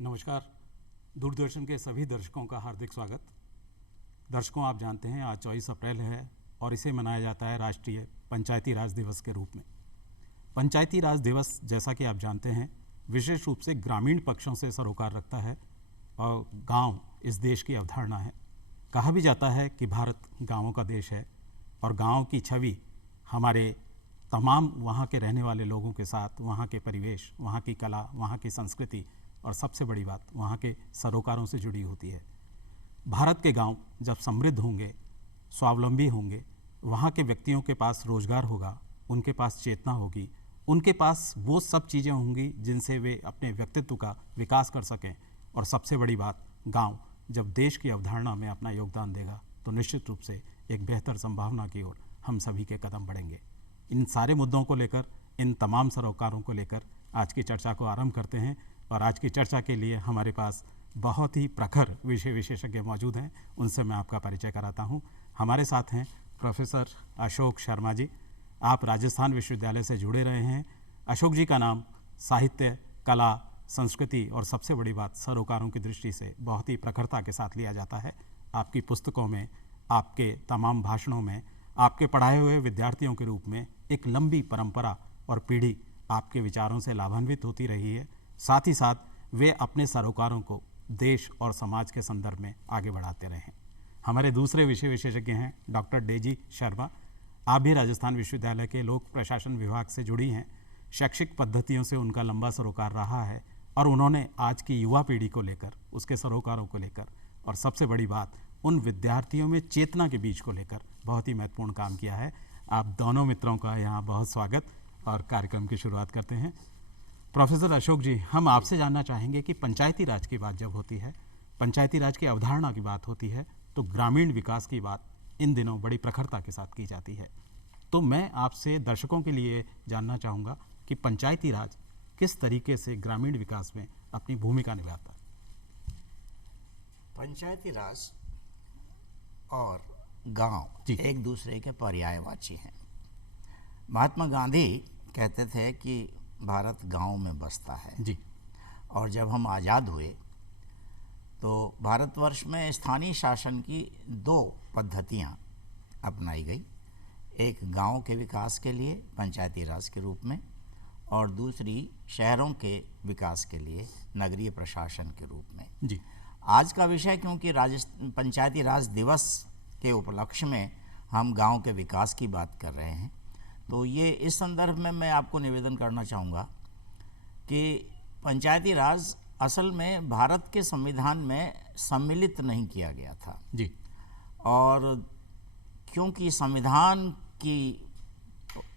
नमस्कार। दूरदर्शन के सभी दर्शकों का हार्दिक स्वागत। दर्शकों, आप जानते हैं आज 24 अप्रैल है और इसे मनाया जाता है राष्ट्रीय पंचायती राज दिवस के रूप में। पंचायती राज दिवस, जैसा कि आप जानते हैं, विशेष रूप से ग्रामीण पक्षों से सरोकार रखता है और गांव इस देश की अवधारणा है। कहा भी जाता है कि भारत गांवों का देश है और गांव की छवि हमारे तमाम वहाँ के रहने वाले लोगों के साथ, वहाँ के परिवेश, वहाँ की कला, वहाँ की संस्कृति और सबसे बड़ी बात वहाँ के सरोकारों से जुड़ी होती है। भारत के गांव जब समृद्ध होंगे, स्वावलंबी होंगे, वहाँ के व्यक्तियों के पास रोजगार होगा, उनके पास चेतना होगी, उनके पास वो सब चीज़ें होंगी जिनसे वे अपने व्यक्तित्व का विकास कर सकें। और सबसे बड़ी बात, गांव जब देश की अवधारणा में अपना योगदान देगा तो निश्चित रूप से एक बेहतर संभावना की ओर हम सभी के कदम बढ़ेंगे। इन सारे मुद्दों को लेकर, इन तमाम सरोकारों को लेकर आज की चर्चा को आरंभ करते हैं। और आज की चर्चा के लिए हमारे पास बहुत ही प्रखर विषय विशेषज्ञ मौजूद हैं। उनसे मैं आपका परिचय कराता हूं। हमारे साथ हैं प्रोफेसर अशोक शर्मा जी। आप राजस्थान विश्वविद्यालय से जुड़े रहे हैं। अशोक जी का नाम साहित्य, कला, संस्कृति और सबसे बड़ी बात सरोकारों की दृष्टि से बहुत ही प्रखरता के साथ लिया जाता है। आपकी पुस्तकों में, आपके तमाम भाषणों में, आपके पढ़ाए हुए विद्यार्थियों के रूप में एक लंबी परंपरा और पीढ़ी आपके विचारों से लाभान्वित होती रही है। साथ ही साथ वे अपने सरोकारों को देश और समाज के संदर्भ में आगे बढ़ाते रहे हैं। हमारे दूसरे विषय विशेषज्ञ हैं डॉक्टर डेजी शर्मा। आप भी राजस्थान विश्वविद्यालय के लोक प्रशासन विभाग से जुड़ी हैं। शैक्षिक पद्धतियों से उनका लंबा सरोकार रहा है और उन्होंने आज की युवा पीढ़ी को लेकर, उसके सरोकारों को लेकर और सबसे बड़ी बात उन विद्यार्थियों में चेतना के बीच को लेकर बहुत ही महत्वपूर्ण काम किया है। आप दोनों मित्रों का यहाँ बहुत स्वागत और कार्यक्रम की शुरुआत करते हैं। प्रोफेसर अशोक जी, हम आपसे जानना चाहेंगे कि पंचायती राज की बात जब होती है, पंचायती राज की अवधारणा की बात होती है, तो ग्रामीण विकास की बात इन दिनों बड़ी प्रखरता के साथ की जाती है। तो मैं आपसे दर्शकों के लिए जानना चाहूँगा कि पंचायती राज किस तरीके से ग्रामीण विकास में अपनी भूमिका निभाता है। पंचायती राज और गांव एक दूसरे के पर्यायवाची हैं। महात्मा गांधी कहते थे कि भारत गांव में बसता है जी। और जब हम आज़ाद हुए तो भारतवर्ष में स्थानीय शासन की दो पद्धतियां अपनाई गई। एक गांव के विकास के लिए पंचायती राज के रूप में और दूसरी शहरों के विकास के लिए नगरीय प्रशासन के रूप में जी। आज का विषय, क्योंकि पंचायती राज दिवस के उपलक्ष्य में हम गांव के विकास की बात कर रहे हैं, तो ये इस संदर्भ में मैं आपको निवेदन करना चाहूँगा कि पंचायती राज असल में भारत के संविधान में सम्मिलित नहीं किया गया था जी। और क्योंकि संविधान की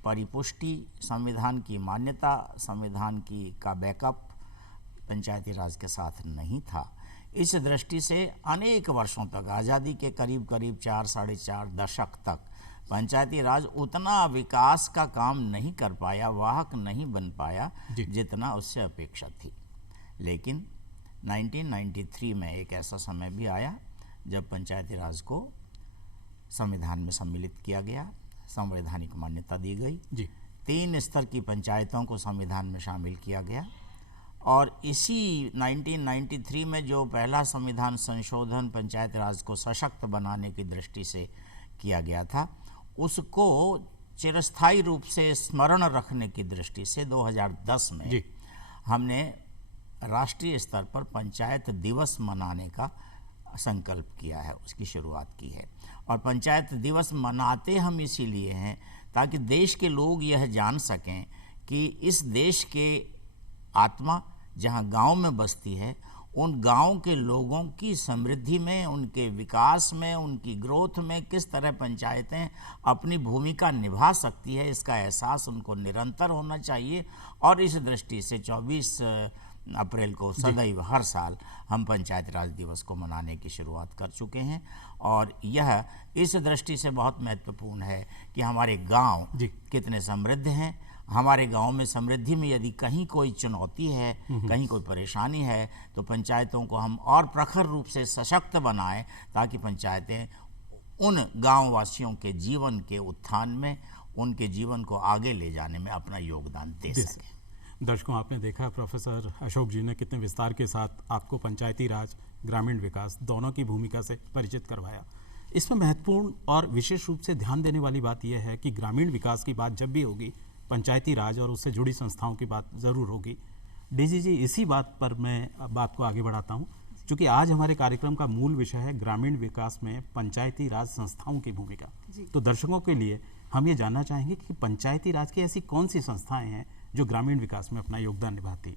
परिपुष्टि, संविधान की मान्यता, संविधान का बैकअप पंचायती राज के साथ नहीं था, इस दृष्टि से अनेक वर्षों तक, आज़ादी के करीब करीब 4-4.5 दशक तक पंचायती राज उतना विकास का काम नहीं कर पाया, वाहक नहीं बन पाया जितना उससे अपेक्षा थी। लेकिन 1993 में एक ऐसा समय भी आया जब पंचायती राज को संविधान में सम्मिलित किया गया, संवैधानिक मान्यता दी गई जी। 3 स्तर की पंचायतों को संविधान में शामिल किया गया और इसी 1993 में जो पहला संविधान संशोधन पंचायत राज को सशक्त बनाने की दृष्टि से किया गया था, उसको चिरस्थायी रूप से स्मरण रखने की दृष्टि से 2010 में जी। हमने राष्ट्रीय स्तर पर पंचायत दिवस मनाने का संकल्प किया है, उसकी शुरुआत की है। और पंचायत दिवस मनाते हम इसीलिए हैं ताकि देश के लोग यह जान सकें कि इस देश के आत्मा जहां गांव में बसती है, उन गांव के लोगों की समृद्धि में, उनके विकास में, उनकी ग्रोथ में किस तरह पंचायतें अपनी भूमिका निभा सकती है, इसका एहसास उनको निरंतर होना चाहिए। और इस दृष्टि से 24 अप्रैल को सदैव हर साल हम पंचायत राज दिवस को मनाने की शुरुआत कर चुके हैं। और यह इस दृष्टि से बहुत महत्वपूर्ण है कि हमारे गांव कितने समृद्ध हैं। हमारे गांव में समृद्धि में यदि कहीं कोई चुनौती है, कहीं कोई परेशानी है, तो पंचायतों को हम और प्रखर रूप से सशक्त बनाएं ताकि पंचायतें उन गांव वासियों के जीवन के उत्थान में, उनके जीवन को आगे ले जाने में अपना योगदान दे सकें। दर्शकों, आपने देखा प्रोफेसर अशोक जी ने कितने विस्तार के साथ आपको पंचायती राज, ग्रामीण विकास दोनों की भूमिका से परिचित करवाया। इसमें महत्वपूर्ण और विशेष रूप से ध्यान देने वाली बात यह है कि ग्रामीण विकास की बात जब भी होगी, पंचायती राज और उससे जुड़ी संस्थाओं की बात ज़रूर होगी। डीजी जी, इसी बात पर मैं बात को आगे बढ़ाता हूँ, क्योंकि आज हमारे कार्यक्रम का मूल विषय है ग्रामीण विकास में पंचायती राज संस्थाओं की भूमिका। तो दर्शकों के लिए हम ये जानना चाहेंगे कि पंचायती राज की ऐसी कौन सी संस्थाएं हैं जो ग्रामीण विकास में अपना योगदान निभाती।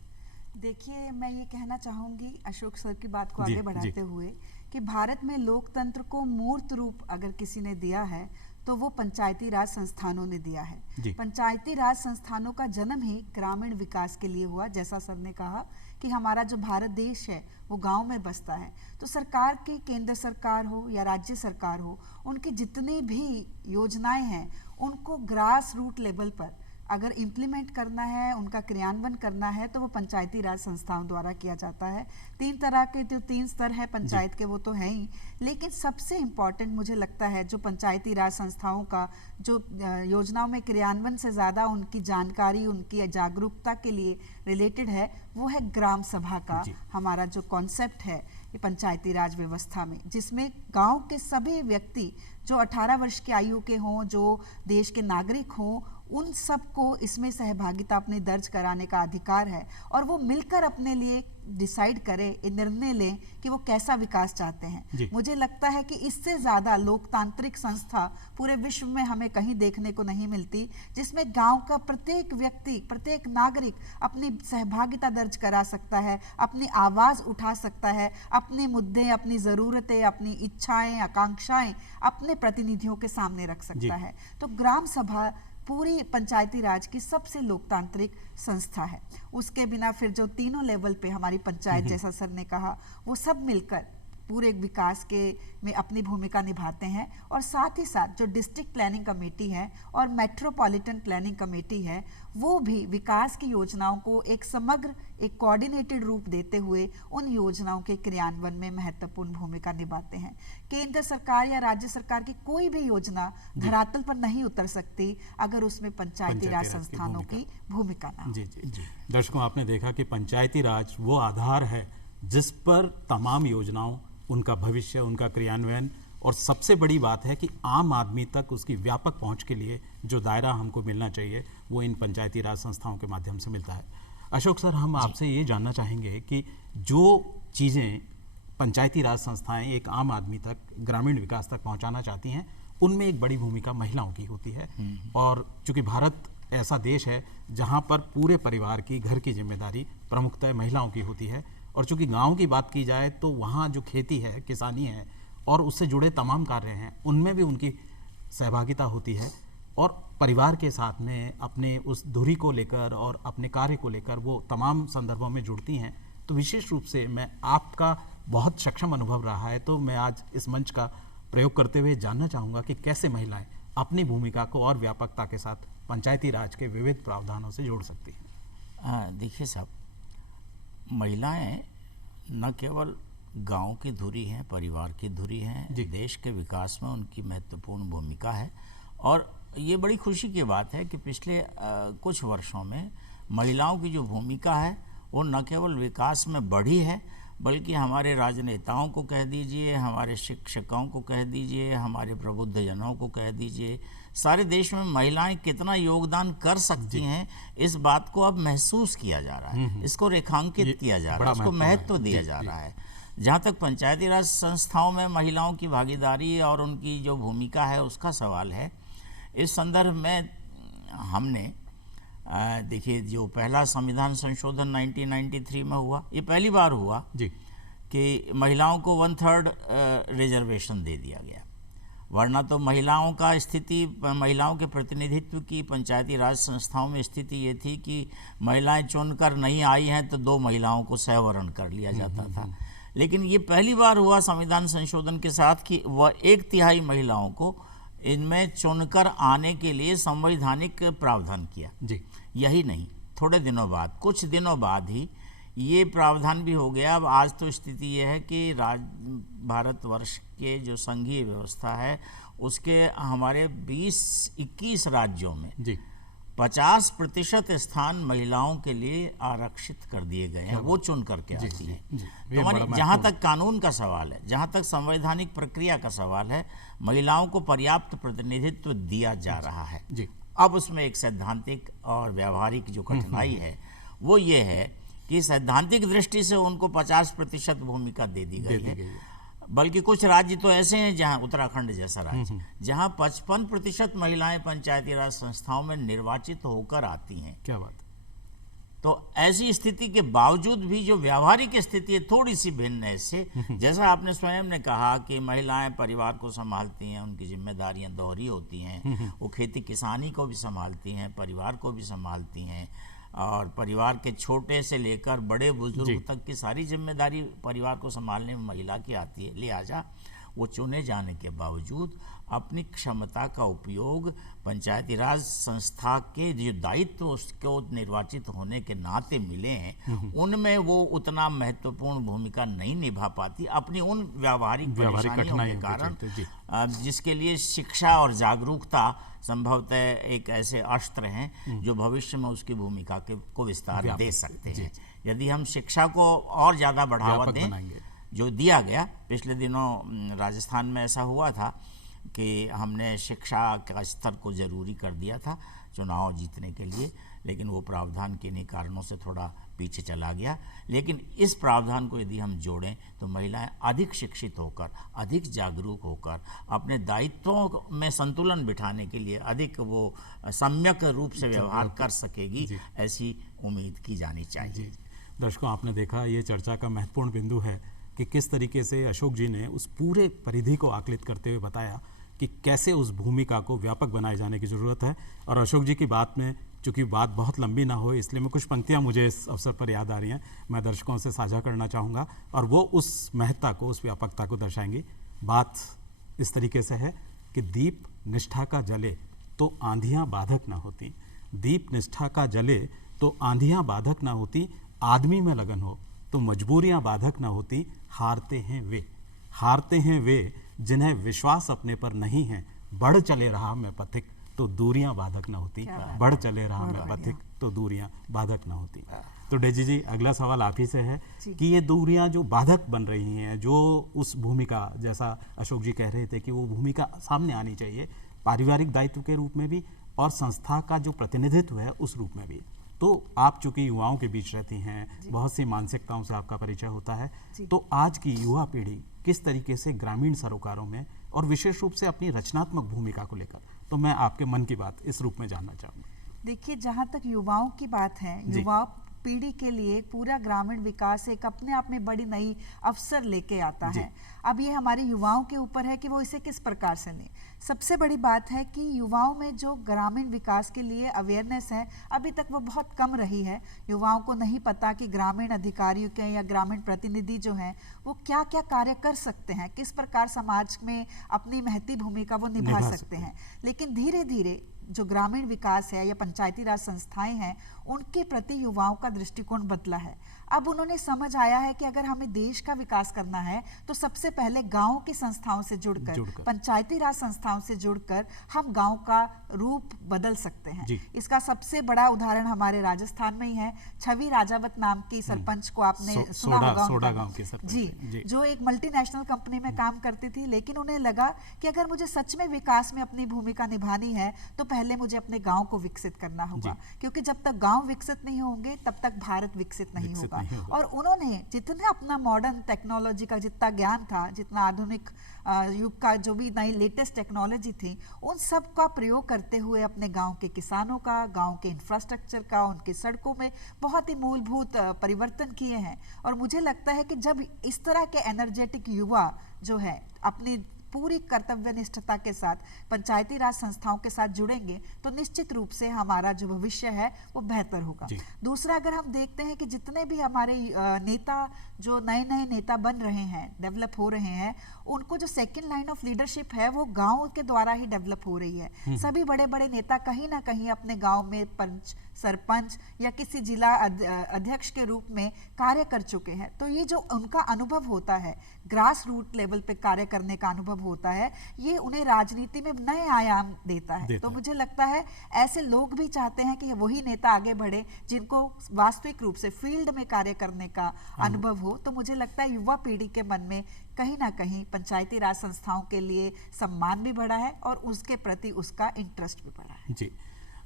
देखिए, मैं ये कहना चाहूँगी अशोक सर की बात को आगे बढ़ाते हुए कि भारत में लोकतंत्र को मूर्त रूप अगर किसी ने दिया है तो वो पंचायती राज संस्थानों ने दिया है। पंचायती राज संस्थानों का जन्म ही ग्रामीण विकास के लिए हुआ। जैसा सर ने कहा कि हमारा जो भारत देश है वो गांव में बसता है, तो सरकार की, केंद्र सरकार हो या राज्य सरकार हो, उनकी जितनी भी योजनाएं हैं उनको ग्रास रूट लेवल पर अगर इम्प्लीमेंट करना है, उनका क्रियान्वयन करना है, तो वो पंचायती राज संस्थाओं द्वारा किया जाता है। 3 तरह के जो 3 स्तर है पंचायत के वो तो है ही, लेकिन सबसे इम्पॉर्टेंट मुझे लगता है जो पंचायती राज संस्थाओं का जो योजनाओं में क्रियान्वयन से ज़्यादा उनकी जानकारी, उनकी जागरूकता के लिए रिलेटेड है, वो है ग्राम सभा का हमारा जो कॉन्सेप्ट है पंचायती राज व्यवस्था में, जिसमें गांव के सभी व्यक्ति जो 18 वर्ष की आयु के हों, जो देश के नागरिक हों, उन सबको इसमें सहभागिता अपने दर्ज कराने का अधिकार है और वो मिलकर अपने लिए डिसाइड करें, निर्णय लें कि वो कैसा विकास चाहते हैं। मुझे लगता है कि इससे ज़्यादा लोकतांत्रिक संस्था पूरे विश्व में हमें कहीं देखने को नहीं मिलती, जिसमें गांव का प्रत्येक व्यक्ति, प्रत्येक नागरिक अपनी सहभागिता दर्ज करा सकता है, अपनी आवाज़ उठा सकता है, अपने मुद्दे, अपनी ज़रूरतें, अपनी इच्छाएं, आकांक्षाएं अपने प्रतिनिधियों के सामने रख सकता है। तो ग्राम सभा पूरी पंचायती राज की सबसे लोकतांत्रिक संस्था है। उसके बिना फिर जो तीनों लेवल पे हमारी पंचायत, जैसा सर ने कहा, वो सब मिलकर पूरे विकास के में अपनी भूमिका निभाते हैं। और साथ ही साथ जो डिस्ट्रिक्ट प्लानिंग कमेटी है और मेट्रोपॉलिटन प्लानिंग कमेटी है, वो भी विकास की योजनाओं को एक समग्र, एक कोऑर्डिनेटेड रूप देते हुए उन योजनाओं के क्रियान्वयन में महत्वपूर्ण भूमिका निभाते हैं। केंद्र सरकार या राज्य सरकार की कोई भी योजना धरातल पर नहीं उतर सकती अगर उसमें पंचायती राज संस्थानों की भूमिका ना हो। दर्शकों, आपने देखा कि पंचायती राज वो आधार है जिस पर तमाम योजनाओं, उनका भविष्य, उनका क्रियान्वयन, और सबसे बड़ी बात है कि आम आदमी तक उसकी व्यापक पहुंच के लिए जो दायरा हमको मिलना चाहिए वो इन पंचायती राज संस्थाओं के माध्यम से मिलता है। अशोक सर, हम आपसे ये जानना चाहेंगे कि जो चीज़ें पंचायती राज संस्थाएं एक आम आदमी तक, ग्रामीण विकास तक पहुंचाना चाहती हैं, उनमें एक बड़ी भूमिका महिलाओं की होती है। और चूँकि भारत ऐसा देश है जहाँ पर पूरे परिवार की, घर की जिम्मेदारी प्रमुखतः महिलाओं की होती है, और चूँकि गांव की बात की जाए तो वहाँ जो खेती है, किसानी है और उससे जुड़े तमाम कार्य हैं, उनमें भी उनकी सहभागिता होती है, और परिवार के साथ में अपने उस धुरी को लेकर और अपने कार्य को लेकर वो तमाम संदर्भों में जुड़ती हैं। तो विशेष रूप से मैं आपका बहुत सक्षम अनुभव रहा है, तो मैं आज इस मंच का प्रयोग करते हुए जानना चाहूँगा कि कैसे महिलाएं अपनी भूमिका को और व्यापकता के साथ पंचायती राज के विविध प्रावधानों से जोड़ सकती हैं। देखिए साहब, महिलाएं न केवल गांव की धुरी हैं, परिवार की धुरी हैं, देश के विकास में उनकी महत्वपूर्ण भूमिका है। और ये बड़ी खुशी की बात है कि पिछले कुछ वर्षों में महिलाओं की जो भूमिका है वो न केवल विकास में बढ़ी है, बल्कि हमारे राजनेताओं को कह दीजिए, हमारे शिक्षकों को कह दीजिए, हमारे प्रबुद्धजनों को कह दीजिए, सारे देश में महिलाएं कितना योगदान कर सकती हैं, इस बात को अब महसूस किया जा रहा है, इसको रेखांकित किया जा रहा है, इसको महत्व दिया जा रहा है। जहाँ तक पंचायती राज संस्थाओं में महिलाओं की भागीदारी और उनकी जो भूमिका है उसका सवाल है, इस संदर्भ में हमने देखिए, जो पहला संविधान संशोधन 1993 में हुआ, ये पहली बार हुआ कि महिलाओं को 1/3 रिजर्वेशन दे दिया गया। वरना तो महिलाओं का स्थिति, महिलाओं के प्रतिनिधित्व की पंचायती राज संस्थाओं में स्थिति ये थी कि महिलाएं चुनकर नहीं आई हैं तो 2 महिलाओं को सहवर्ण कर लिया जाता था। लेकिन ये पहली बार हुआ संविधान संशोधन के साथ कि वह 1/3 महिलाओं को इनमें चुनकर आने के लिए संवैधानिक प्रावधान किया। यही नहीं, थोड़े दिनों बाद, कुछ दिनों बाद ही ये प्रावधान भी हो गया। अब आज तो स्थिति ये है कि भारतवर्ष के जो संघीय व्यवस्था है उसके हमारे 20-21 राज्यों में 50% स्थान महिलाओं के लिए आरक्षित कर दिए गए हैं, वो चुन करके आती है। तो माने जहाँ तक कानून का सवाल है, जहाँ तक संवैधानिक प्रक्रिया का सवाल है, महिलाओं को पर्याप्त प्रतिनिधित्व दिया जा रहा है। अब उसमें एक सैद्धांतिक और व्यावहारिक जो कठिनाई है वो ये है कि सैद्धांतिक दृष्टि से उनको 50% भूमिका दे दी गई है, बल्कि कुछ राज्य तो ऐसे हैं जहां, उत्तराखंड जैसा राज्य, जहां 55% महिलाएं पंचायती राज संस्थाओं में निर्वाचित होकर आती हैं। क्या बात। तो ऐसी स्थिति के बावजूद भी जो व्यावहारिक स्थिति है थोड़ी सी भिन्न है इससे। जैसा आपने स्वयं ने कहा कि महिलाएं परिवार को संभालती हैं, उनकी जिम्मेदारियां दोहरी होती हैं, वो खेती किसानी को भी संभालती हैं, परिवार को भी संभालती हैं, और परिवार के छोटे से लेकर बड़े बुजुर्ग तक की सारी जिम्मेदारी परिवार को संभालने में महिला की आती है। लिहाजा वो चुने जाने के बावजूद अपनी क्षमता का उपयोग पंचायती राज संस्था के जो दायित्व उसको निर्वाचित होने के नाते मिले हैं उनमें वो उतना महत्वपूर्ण भूमिका नहीं निभा पाती, अपनी उन व्यावहारिक परेशानियों के कारण, जिसके लिए शिक्षा और जागरूकता संभवतः एक ऐसे अस्त्र हैं जो भविष्य में उसकी भूमिका को विस्तार दे सकते हैं। यदि हम शिक्षा को और ज़्यादा बढ़ावा दें, जो दिया गया, पिछले दिनों राजस्थान में ऐसा हुआ था कि हमने शिक्षा का स्तर को ज़रूरी कर दिया था चुनाव जीतने के लिए, लेकिन वो प्रावधान किन्हीं कारणों से थोड़ा पीछे चला गया। लेकिन इस प्रावधान को यदि हम जोड़ें तो महिलाएं अधिक शिक्षित होकर, अधिक जागरूक होकर अपने दायित्वों में संतुलन बिठाने के लिए अधिक वो सम्यक रूप से व्यवहार कर सकेगी, ऐसी उम्मीद की जानी चाहिए। दर्शकों, आपने देखा ये चर्चा का महत्वपूर्ण बिंदु है कि किस तरीके से अशोक जी ने उस पूरे परिधि को आकलित करते हुए बताया कि कैसे उस भूमिका को व्यापक बनाए जाने की ज़रूरत है। और अशोक जी की बात में, चूँकि बात बहुत लंबी ना हो, इसलिए मैं कुछ पंक्तियाँ मुझे इस अवसर पर याद आ रही हैं, मैं दर्शकों से साझा करना चाहूँगा, और वो उस महत्ता को, उस व्यापकता को दर्शाएंगी। बात इस तरीके से है कि दीप निष्ठा का जले तो आंधियाँ बाधक ना होती, दीप निष्ठा का जले तो आंधियाँ बाधक ना होती, आदमी में लगन हो तो मजबूरियाँ बाधक ना होती, हारते हैं वे जिन्हें विश्वास अपने पर नहीं है, बढ़ चले रहा मैं पथिक तो दूरियां बाधक ना होती, बढ़ चले रहा मैं पथिक तो दूरियां बाधक ना होती। तो डेजी जी, अगला सवाल आप ही से है कि ये दूरियां जो बाधक बन रही हैं, जो उस भूमिका, जैसा अशोक जी कह रहे थे कि वो भूमिका सामने आनी चाहिए, पारिवारिक दायित्व के रूप में भी और संस्था का जो प्रतिनिधित्व है उस रूप में भी, तो आप चूंकि युवाओं के बीच रहती हैं, बहुत सी मानसिकताओं से आपका परिचय होता है, तो आज की युवा पीढ़ी किस तरीके से ग्रामीण सरोकारों में और विशेष रूप से अपनी रचनात्मक भूमिका को लेकर, तो मैं आपके मन की बात इस रूप में जानना चाहूँगा। देखिए, जहाँ तक युवाओं की बात है, युवा पीढ़ी के लिए पूरा ग्रामीण विकास एक अपने आप में बड़ी नई अवसर लेके आता है। अब ये हमारे युवाओं के ऊपर है कि वो इसे किस प्रकार से लें। सबसे बड़ी बात है कि युवाओं में जो ग्रामीण विकास के लिए अवेयरनेस है, अभी तक वो बहुत कम रही है। युवाओं को नहीं पता कि ग्रामीण अधिकारियों के या ग्रामीण प्रतिनिधि जो हैं वो क्या क्या कार्य कर सकते हैं, किस प्रकार समाज में अपनी महती भूमिका वो निभा सकते हैं। लेकिन धीरे धीरे जो ग्रामीण विकास है या पंचायती राज संस्थाएं हैं, उनके प्रति युवाओं का दृष्टिकोण बदला है। अब उन्होंने समझ आया है कि अगर हमें देश का विकास करना है तो सबसे पहले गांव की संस्थाओं से जुड़कर, पंचायती राज संस्थाओं से जुड़कर हम गांव का रूप बदल सकते हैं। इसका सबसे बड़ा उदाहरण हमारे राजस्थान में ही है। छवि राजावत नाम की सरपंच को आपने सुना होगा जी, जो एक मल्टीनेशनल कंपनी में काम करती थी, लेकिन उन्हें लगा कि अगर मुझे सच में विकास में अपनी भूमिका निभानी है तो पहले मुझे अपने गांव को विकसित करना होगा, क्योंकि जब तक गांव विकसित नहीं होंगे तब तक भारत विकसित नहीं होगा। और उन्होंने जितना अपना मॉडर्न टेक्नोलॉजी का जितना ज्ञान था, जितना आधुनिक युग का जो भी नई लेटेस्ट टेक्नोलॉजी थी, उन सब का प्रयोग करते हुए अपने गांव के किसानों का, गांव के इंफ्रास्ट्रक्चर का, उनकी सड़कों में बहुत ही मूलभूत परिवर्तन किए हैं। और मुझे लगता है कि जब इस तरह के एनर्जेटिक युवा जो है अपनी पूरी कर्तव्यनिष्ठता के साथ पंचायती राज संस्थाओं के साथ जुड़ेंगे तो निश्चित रूप से हमारा जो भविष्य है वो बेहतर होगा। दूसरा, अगर हम देखते हैं कि जितने भी हमारे नेता, जो नए नए नेता बन रहे हैं, डेवलप हो रहे हैं, उनको जो सेकंड लाइन ऑफ लीडरशिप है वो गांव के द्वारा ही डेवलप हो रही है। सभी बड़े बड़े नेता कहीं ना कहीं अपने गांव में पंच, सरपंच या किसी जिला अध्यक्ष के रूप में कार्य कर चुके हैं। तो ये जो उनका अनुभव होता है, ग्रास रूट लेवल पे कार्य करने का अनुभव होता है, ये उन्हें राजनीति में नए आयाम देता है। तो मुझे लगता है ऐसे लोग भी चाहते हैं कि वही नेता आगे बढ़े जिनको वास्तविक रूप से फील्ड में कार्य करने का अनुभव हो। तो मुझे लगता है युवा पीढ़ी के मन में कहीं ना कहीं पंचायती राज संस्थाओं के लिए सम्मान भी बढ़ा है और उसके प्रति उसका इंटरेस्ट भी बढ़ा है। जी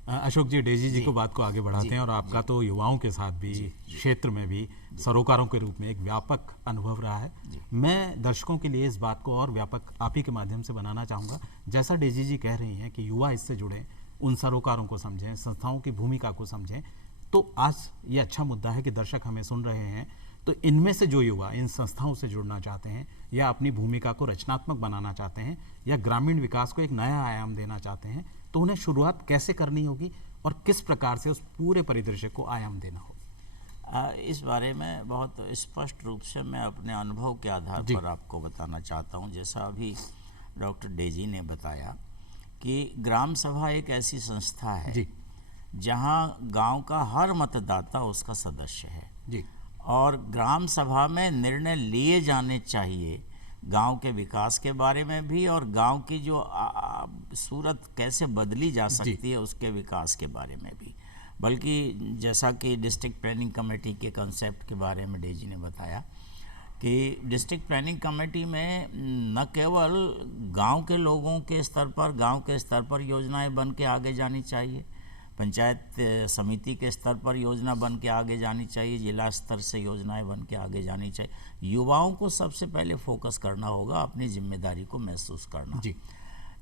अशोक जी, डेजी जी को बात को आगे बढ़ाते हैं। और आपका तो युवाओं के साथ भी क्षेत्र में भी सरोकारों के रूप में एक व्यापक अनुभव रहा है। मैं दर्शकों के लिए इस बात को और व्यापक आप ही के माध्यम से बनाना चाहूँगा। जैसा डेजी जी कह रही हैं कि युवा इससे जुड़े, उन सरोकारों को समझें, संस्थाओं की भूमिका को समझें, तो आज ये अच्छा मुद्दा है कि दर्शक हमें सुन रहे हैं। तो इनमें से जो युवा इन संस्थाओं से जुड़ना चाहते हैं या अपनी भूमिका को रचनात्मक बनाना चाहते हैं या ग्रामीण विकास को एक नया आयाम देना चाहते हैं, तो उन्हें शुरुआत कैसे करनी होगी और किस प्रकार से उस पूरे परिदृश्य को आयाम देना होगा? इस बारे में बहुत स्पष्ट रूप से मैं अपने अनुभव के आधार पर आपको बताना चाहता हूं। जैसा अभी डॉक्टर डेजी ने बताया कि ग्राम सभा एक ऐसी संस्था है जहां गांव का हर मतदाता उसका सदस्य है जी। और ग्राम सभा में निर्णय लिए जाने चाहिए गांव के विकास के बारे में भी और गांव की जो सूरत कैसे बदली जा सकती है उसके विकास के बारे में भी। बल्कि जैसा कि डिस्ट्रिक्ट प्लानिंग कमेटी के कंसेप्ट के बारे में डेजी ने बताया कि डिस्ट्रिक्ट प्लानिंग कमेटी में न केवल गांव के लोगों के स्तर पर, गांव के स्तर पर योजनाएं बन के आगे जानी चाहिए, पंचायत समिति के स्तर पर योजना बन के आगे जानी चाहिए, जिला स्तर से योजनाएं बन के आगे जानी चाहिए। युवाओं को सबसे पहले फोकस करना होगा, अपनी जिम्मेदारी को महसूस करना जी।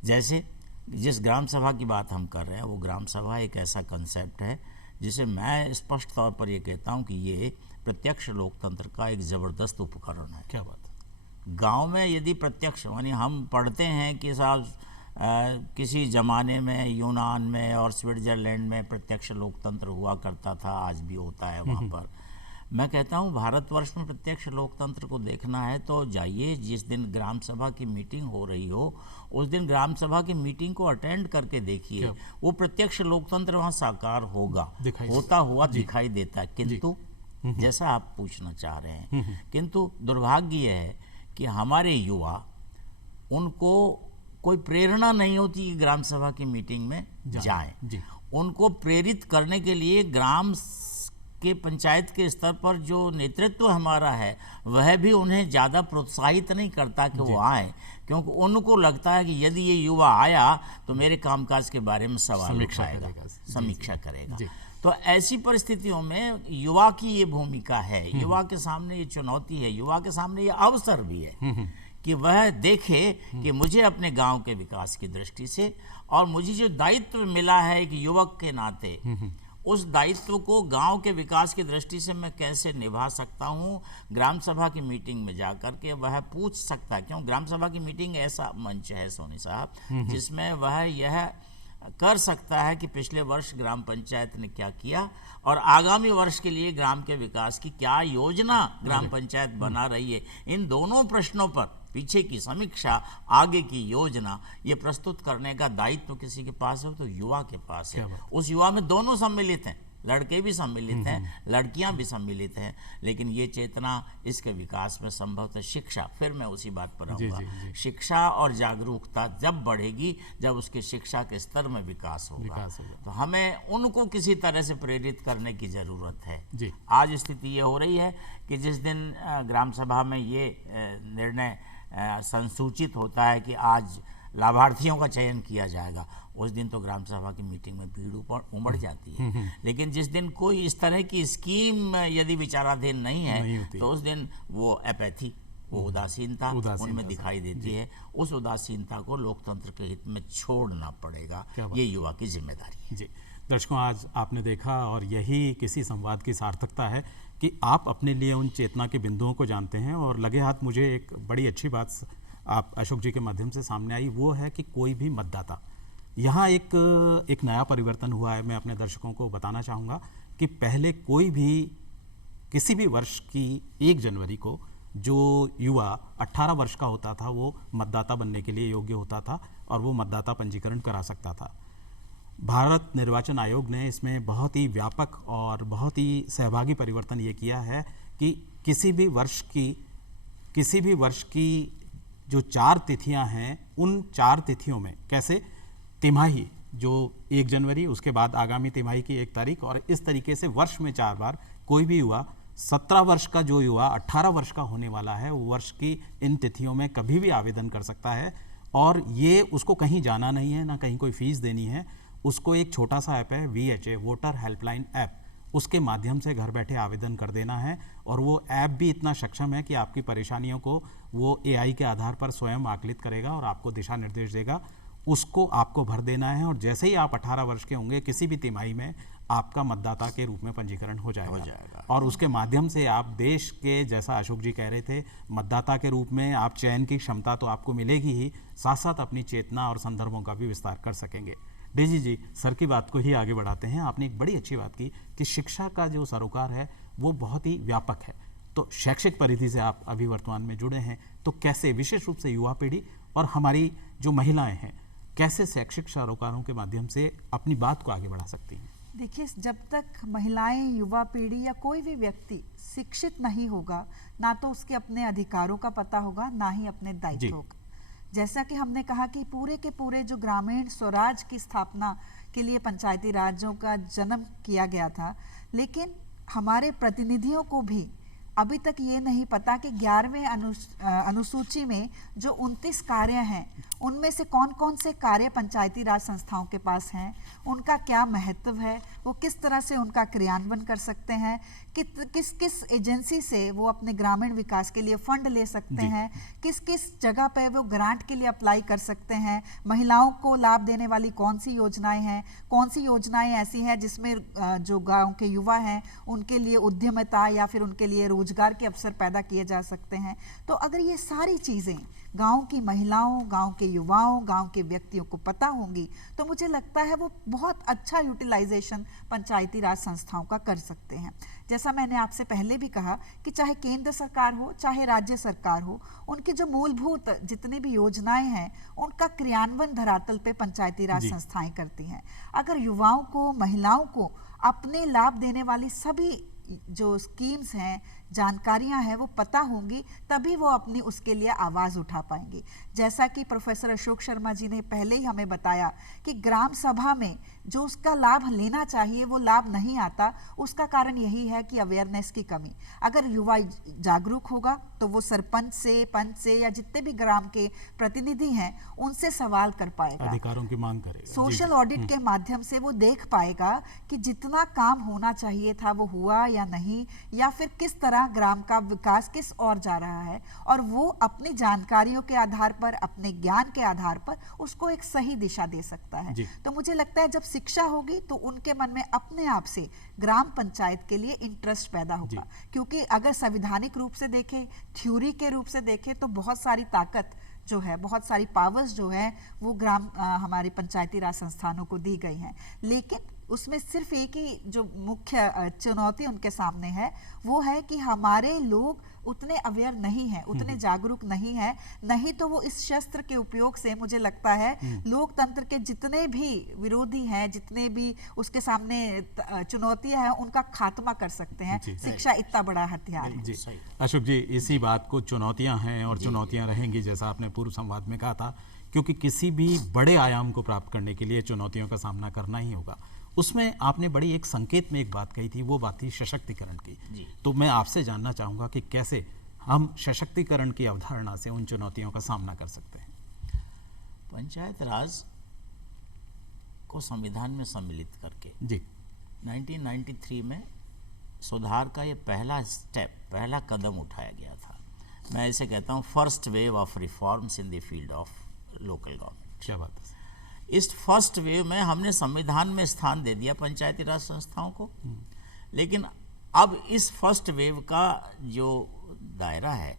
जैसे जिस ग्राम सभा की बात हम कर रहे हैं, वो ग्राम सभा एक ऐसा कंसेप्ट है जिसे मैं स्पष्ट तौर पर ये कहता हूँ कि ये प्रत्यक्ष लोकतंत्र का एक ज़बरदस्त उपकरण है। क्या बात है? गाँव में यदि प्रत्यक्ष, यानी हम पढ़ते हैं कि साहब किसी ज़माने में यूनान में और स्विट्ज़रलैंड में प्रत्यक्ष लोकतंत्र हुआ करता था, आज भी होता है वहाँ पर। मैं कहता हूँ भारतवर्ष में प्रत्यक्ष लोकतंत्र को देखना है तो जाइए, जिस दिन ग्राम सभा की मीटिंग हो रही हो उस दिन ग्राम सभा की मीटिंग को अटेंड करके देखिए, वो प्रत्यक्ष लोकतंत्र वहाँ साकार होगा, होता हुआ दिखाई देता है। किंतु जैसा आप पूछना चाह रहे हैं, किंतु दुर्भाग्य यह है कि हमारे युवा, उनको कोई प्रेरणा नहीं होती कि ग्राम सभा की मीटिंग में जाएं। उनको प्रेरित करने के लिए ग्राम के पंचायत के स्तर पर जो नेतृत्व हमारा है वह भी उन्हें ज़्यादा प्रोत्साहित नहीं करता कि वो आए, क्योंकि उनको लगता है कि यदि ये युवा आया तो मेरे कामकाज के बारे में सवाल उठाएगा, समीक्षा करेगा। तो ऐसी परिस्थितियों में युवा की ये भूमिका है, युवा के सामने ये चुनौती है, युवा के सामने ये अवसर भी है कि वह देखे कि मुझे अपने गांव के विकास की दृष्टि से और मुझे जो दायित्व मिला है एक युवक के नाते, उस दायित्व को गांव के विकास की दृष्टि से मैं कैसे निभा सकता हूं। ग्राम सभा की मीटिंग में जाकर के वह पूछ सकता है, क्यों ग्राम सभा की मीटिंग ऐसा मंच है सोनी साहब जिसमें वह यह कर सकता है कि पिछले वर्ष ग्राम पंचायत ने क्या किया और आगामी वर्ष के लिए ग्राम के विकास की क्या योजना ग्राम पंचायत बना रही है। इन दोनों प्रश्नों पर पीछे की समीक्षा, आगे की योजना, ये प्रस्तुत करने का दायित्व किसी के पास हो तो युवा के पास है। उस युवा में दोनों सम्मिलित हैं, लड़के भी सम्मिलित हैं, लड़कियां भी सम्मिलित हैं, लेकिन ये चेतना इसके विकास में संभवतः शिक्षा, फिर मैं उसी बात पर आऊँगा, शिक्षा और जागरूकता जब बढ़ेगी जब उसके शिक्षा के स्तर में विकास होगा। तो हमें उनको किसी तरह से प्रेरित करने की ज़रूरत है। आज स्थिति ये हो रही है कि जिस दिन ग्राम सभा में ये निर्णय संसूचित होता है कि आज लाभार्थियों का चयन किया जाएगा, उस दिन तो ग्राम सभा की मीटिंग में भीड़ उमड़ जाती है। लेकिन जिस दिन कोई इस तरह की स्कीम यदि विचाराधीन नहीं है तो उस दिन वो एपैथी, वो उदासीनता उनमें दिखाई देती है। उस उदासीनता को लोकतंत्र के हित में छोड़ना पड़ेगा, ये युवा की जिम्मेदारी है। जी दर्शकों, आज आपने देखा और यही किसी संवाद की सार्थकता है कि आप अपने लिए उन चेतना के बिंदुओं को जानते हैं। और लगे हाथ मुझे एक बड़ी अच्छी बात आप अशोक जी के माध्यम से सामने आई, वो है कि कोई भी मतदाता, यहाँ एक नया परिवर्तन हुआ है। मैं अपने दर्शकों को बताना चाहूँगा कि पहले कोई भी किसी भी वर्ष की 1 जनवरी को जो युवा 18 वर्ष का होता था वो मतदाता बनने के लिए योग्य होता था और वो मतदाता पंजीकरण करा सकता था। भारत निर्वाचन आयोग ने इसमें बहुत ही व्यापक और बहुत ही सहभागी परिवर्तन ये किया है कि किसी भी वर्ष की जो 4 तिथियां हैं, उन 4 तिथियों में कैसे तिमाही, जो 1 जनवरी, उसके बाद आगामी तिमाही की 1 तारीख, और इस तरीके से वर्ष में 4 बार कोई भी युवा 17 वर्ष का जो युवा 18 वर्ष का होने वाला है, वो वर्ष की इन तिथियों में कभी भी आवेदन कर सकता है। और ये उसको कहीं जाना नहीं है, ना कहीं कोई फीस देनी है। उसको एक छोटा सा ऐप है VHA, वोटर हेल्पलाइन ऐप, उसके माध्यम से घर बैठे आवेदन कर देना है। और वो ऐप भी इतना सक्षम है कि आपकी परेशानियों को वो AI के आधार पर स्वयं आकलित करेगा और आपको दिशा निर्देश देगा। उसको आपको भर देना है और जैसे ही आप 18 वर्ष के होंगे, किसी भी तिमाही में आपका मतदाता के रूप में पंजीकरण हो जाएगा। और उसके माध्यम से आप देश के, जैसा अशोक जी कह रहे थे, मतदाता के रूप में आप चयन की क्षमता तो आपको मिलेगी ही, साथ साथ अपनी चेतना और संदर्भों का भी विस्तार कर सकेंगे। डेजी जी, सर की बात को ही आगे बढ़ाते हैं। आपने एक बड़ी अच्छी बात की कि शिक्षा का जो सरोकार है वो बहुत ही व्यापक है। तो शैक्षिक परिधि से आप अभी वर्तमान में जुड़े हैं, तो कैसे विशेष रूप से युवा पीढ़ी और हमारी जो महिलाएं हैं, कैसे शैक्षिक सरोकारों के माध्यम से अपनी बात को आगे बढ़ा सकती हैं? देखिए, जब तक महिलाएं, युवा पीढ़ी या कोई भी व्यक्ति शिक्षित नहीं होगा, ना तो उसके अपने अधिकारों का पता होगा, ना ही अपने दायित्वों का। जैसा कि हमने कहा कि पूरे के पूरे जो ग्रामीण स्वराज की स्थापना के लिए पंचायती राज्यों का जन्म किया गया था, लेकिन हमारे प्रतिनिधियों को भी अभी तक ये नहीं पता कि 11वें अनुसूची में जो 29 कार्य हैं, उनमें से कौन कौन से कार्य पंचायती राज संस्थाओं के पास हैं, उनका क्या महत्व है, वो किस तरह से उनका क्रियान्वयन कर सकते हैं, किस किस एजेंसी से वो अपने ग्रामीण विकास के लिए फंड ले सकते हैं, किस किस जगह पे वो ग्रांट के लिए अप्लाई कर सकते हैं, महिलाओं को लाभ देने वाली कौन सी योजनाएं हैं, कौन सी योजनाएं ऐसी हैं जिसमें जो गांव के युवा हैं उनके लिए उद्यमिता या फिर उनके लिए रोजगार के अवसर पैदा किए जा सकते हैं। तो अगर ये सारी चीज़ें गांव की महिलाओं, गांव के युवाओं, गांव के व्यक्तियों को पता होंगी, तो मुझे लगता है वो बहुत अच्छा यूटिलाइजेशन पंचायती राज संस्थाओं का कर सकते हैं। जैसा मैंने आपसे पहले भी कहा कि चाहे केंद्र सरकार हो, चाहे राज्य सरकार हो, उनकी जो मूलभूत जितनी भी योजनाएं हैं, उनका क्रियान्वयन धरातल पे पंचायती राज संस्थाएं करती हैं। अगर युवाओं को, महिलाओं को अपने लाभ देने वाली सभी जो स्कीम्स हैं, जानकारियां हैं, वो पता होंगी, तभी वो अपनी उसके लिए आवाज़ उठा पाएंगे। जैसा कि प्रोफेसर अशोक शर्मा जी ने पहले ही हमें बताया कि ग्राम सभा में जो उसका लाभ लेना चाहिए वो लाभ नहीं आता, उसका कारण यही है कि अवेयरनेस की कमी। अगर युवा जागरूक होगा तो वो सरपंच से, पंच से या जितने भी ग्राम के प्रतिनिधि हैं उनसे सवाल कर पाएगा, अधिकारों की मांग करेगा, सोशल ऑडिट के माध्यम से वो देख पाएगा कि जितना काम होना चाहिए था वो हुआ या नहीं, या फिर किस तरह ग्राम का विकास किस ओर जा रहा है, और वो अपनी जानकारियों के आधार पर, अपने ज्ञान के आधार पर उसको एक सही दिशा दे सकता है। तो मुझे लगता है जब शिक्षा होगी तो उनके मन में अपने आप से ग्राम पंचायत के लिए इंटरेस्ट पैदा होगा। क्योंकि अगर संवैधानिक रूप से देखें, थ्योरी के रूप से देखें, तो बहुत सारी ताकत जो है, बहुत सारी पावर्स जो है वो हमारी पंचायती राज संस्थानों को दी गई हैं, लेकिन उसमें सिर्फ एक ही जो मुख्य चुनौती उनके सामने है वो है कि हमारे लोग उतने अवेयर नहीं हैं, उतने जागरूक नहीं हैं। नहीं तो वो इस शस्त्र के उपयोग से, मुझे लगता है, लोकतंत्र के जितने भी विरोधी हैं, जितने भी उसके सामने चुनौतियां हैं, उनका खात्मा कर सकते हैं। शिक्षा इतना बड़ा हथियार है। जी अशोक जी, इसी बात को चुनौतियां हैं और चुनौतियां रहेंगी, जैसा आपने पूर्व संवाद में कहा था, क्योंकि किसी भी बड़े आयाम को प्राप्त करने के लिए चुनौतियों का सामना करना ही होगा। उसमें आपने बड़ी एक संकेत में एक बात कही थी, वो बात थी सशक्तिकरण की। तो मैं आपसे जानना चाहूँगा कि कैसे हम सशक्तिकरण की अवधारणा से उन चुनौतियों का सामना कर सकते हैं। पंचायत राज को संविधान में सम्मिलित करके 1993 में सुधार का ये पहला स्टेप, पहला कदम उठाया गया था। मैं इसे कहता हूँ first wave of reforms in the field of local government. क्या बात है। इस फर्स्ट वेव में हमने संविधान में स्थान दे दिया पंचायती राज संस्थाओं को, लेकिन अब इस फर्स्ट वेव का जो दायरा है,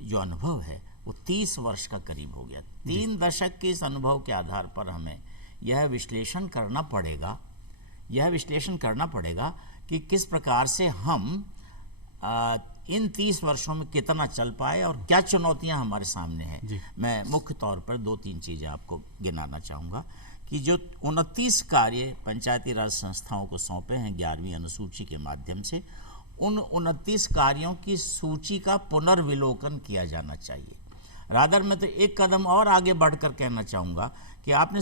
जो अनुभव है, वो 30 वर्ष का करीब हो गया। 3 दशक के इस अनुभव के आधार पर हमें यह विश्लेषण करना पड़ेगा कि किस प्रकार से हम इन 30 वर्षों में कितना चल पाए और क्या चुनौतियां हमारे सामने हैं। मैं मुख्य तौर पर 2-3 चीज़ें आपको गिनाना चाहूँगा कि जो 29 कार्य पंचायती राज संस्थाओं को सौंपे हैं 11वीं अनुसूची के माध्यम से, उन 29 कार्यों की सूची का पुनर्विलोकन किया जाना चाहिए। रादर मैं तो एक कदम और आगे बढ़कर कहना चाहूँगा कि आपने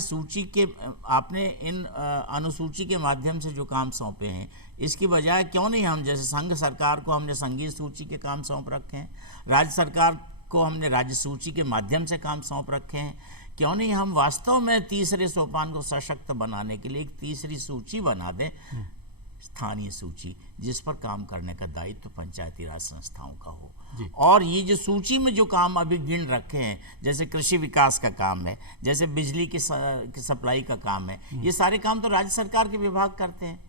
इन अनुसूची के माध्यम से जो काम सौंपे हैं, इसकी बजाय क्यों नहीं हम, जैसे संघ सरकार को हमने संघीय सूची के काम सौंप रखे हैं, राज्य सरकार को हमने राज्य सूची के माध्यम से काम सौंप रखे हैं, क्यों नहीं हम वास्तव में तीसरे सोपान को सशक्त बनाने के लिए एक तीसरी सूची बना दें, स्थानीय सूची, जिस पर काम करने का दायित्व पंचायती राज संस्थाओं का हो। और ये जो सूची में जो काम अभी गिन रखे हैं, जैसे कृषि विकास का काम है, जैसे बिजली की सप्लाई का काम है, ये सारे काम तो राज्य सरकार के विभाग करते हैं।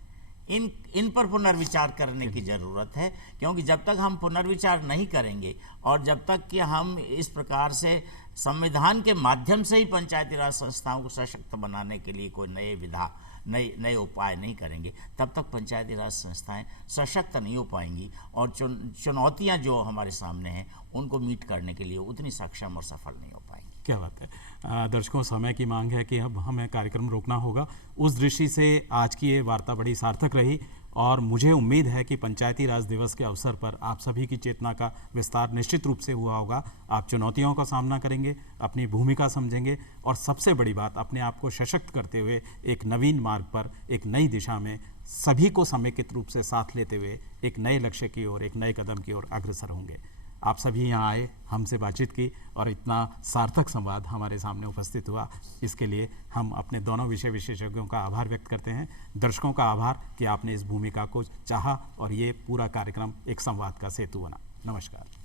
इन पर पुनर्विचार करने की ज़रूरत है, क्योंकि जब तक हम पुनर्विचार नहीं करेंगे और जब तक कि हम इस प्रकार से संविधान के माध्यम से ही पंचायती राज संस्थाओं को सशक्त बनाने के लिए कोई नए उपाय नहीं करेंगे, तब तक पंचायती राज संस्थाएं सशक्त नहीं हो पाएंगी और चुनौतियां जो हमारे सामने हैं उनको मीट करने के लिए उतनी सक्षम और सफल नहीं हो पाएंगी। क्या बात है। दर्शकों, समय की मांग है कि अब हमें कार्यक्रम रोकना होगा। उस दृष्टि से आज की ये वार्ता बड़ी सार्थक रही और मुझे उम्मीद है कि पंचायती राज दिवस के अवसर पर आप सभी की चेतना का विस्तार निश्चित रूप से हुआ होगा। आप चुनौतियों का सामना करेंगे, अपनी भूमिका समझेंगे और सबसे बड़ी बात, अपने आप को सशक्त करते हुए एक नवीन मार्ग पर, एक नई दिशा में सभी को समेकित रूप से साथ लेते हुए एक नए लक्ष्य की ओर, एक नए कदम की ओर अग्रसर होंगे। आप सभी यहाँ आए, हमसे बातचीत की और इतना सार्थक संवाद हमारे सामने उपस्थित हुआ, इसके लिए हम अपने दोनों विषय विशेषज्ञों का आभार व्यक्त करते हैं। दर्शकों का आभार कि आपने इस भूमिका को चाहा और ये पूरा कार्यक्रम एक संवाद का सेतु बना। नमस्कार।